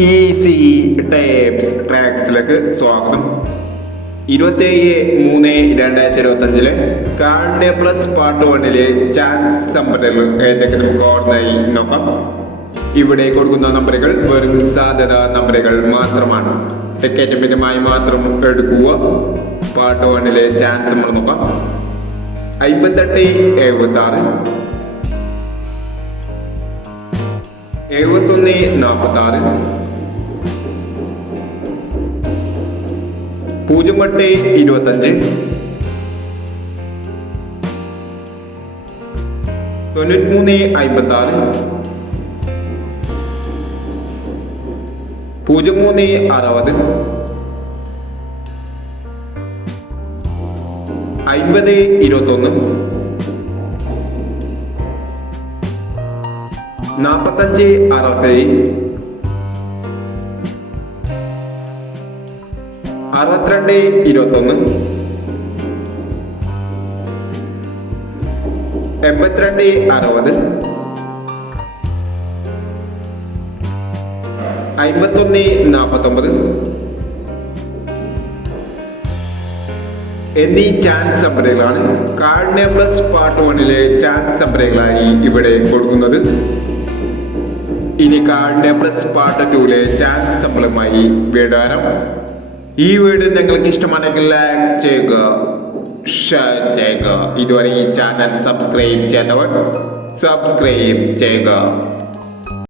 Easy tapes ട്രാക്സിലേക്ക് സ്വാഗതം. 27/3/2025 cardia plus part 1 chance നമ്പറുകൾ ഏതൊക്കെ നമുക്ക് ഓർമ്മയായി നോക്കാം. ഇവിടെ കൊടുക്കുന്ന നമ്പറുകൾ വെറും സാധ്യത നമ്പറുകൾ മാത്രമാണ്. ടിക്കറ്റ് മിതമായി മാത്രം എടുക്കുക. പാർട്ട് 1 ചാൻസ് നമ്മൾ നോക്കാം. 58, 76, 71, 46, 08, 25, 93, 56, 03, 60, 50, 21, 45, 67, 62, 21, 82, 60, 51, 49 എന്നീ ചാൻസ് നമ്പറുകളാണ് കാർഡിയ പ്ലസ് പാർട്ട് 1 ചാൻസ് നമ്പറുകളായി ഇവിടെ കൊടുക്കുന്നത്. ഇനി കാർഡിയ പ്ലസ് പാർട്ട് 2 ചാൻസ് നമ്പറുമായി വിടാനം. ഈ വീഡിയോ നിങ്ങൾക്ക് ഇഷ്ടമാണെങ്കിൽ ലൈക്ക് ചെയ്യുക, ഷെയർ ചെയ്യുക. ഇതുവരെ ഈ ചാനൽ സബ്സ്ക്രൈബ് ചെയ്തവർ സബ്സ്ക്രൈബ് ചെയ്യുക.